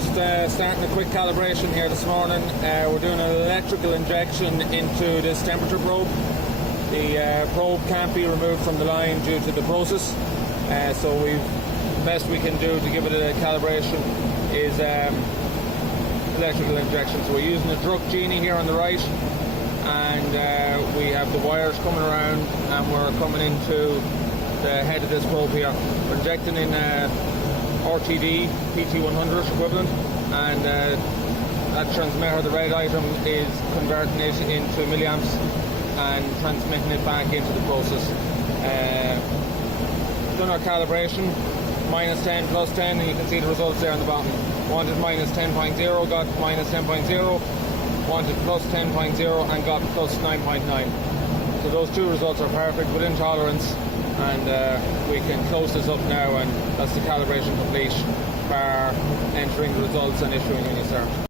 just starting a quick calibration here this morning. We're doing an electrical injection into this temperature probe. The probe can't be removed from the line due to the process, so the best we can do to give it a calibration is electrical injection. So we're using a Druck Genii here on the right, and we have the wires coming around, and we're coming into the head of this probe here. We're injecting in RTD PT100 equivalent, and that transmitter, the red item, is converting it into milliamps and transmitting it back into the process. Done our calibration, -10, +10, and you can see the results there on the bottom. Wanted -10.0, got -10.0, wanted +10.0 and got +9.9. So those two results are perfect within tolerance, and we can close this up now, and that's the calibration complete, bar entering the results and issuing any cert.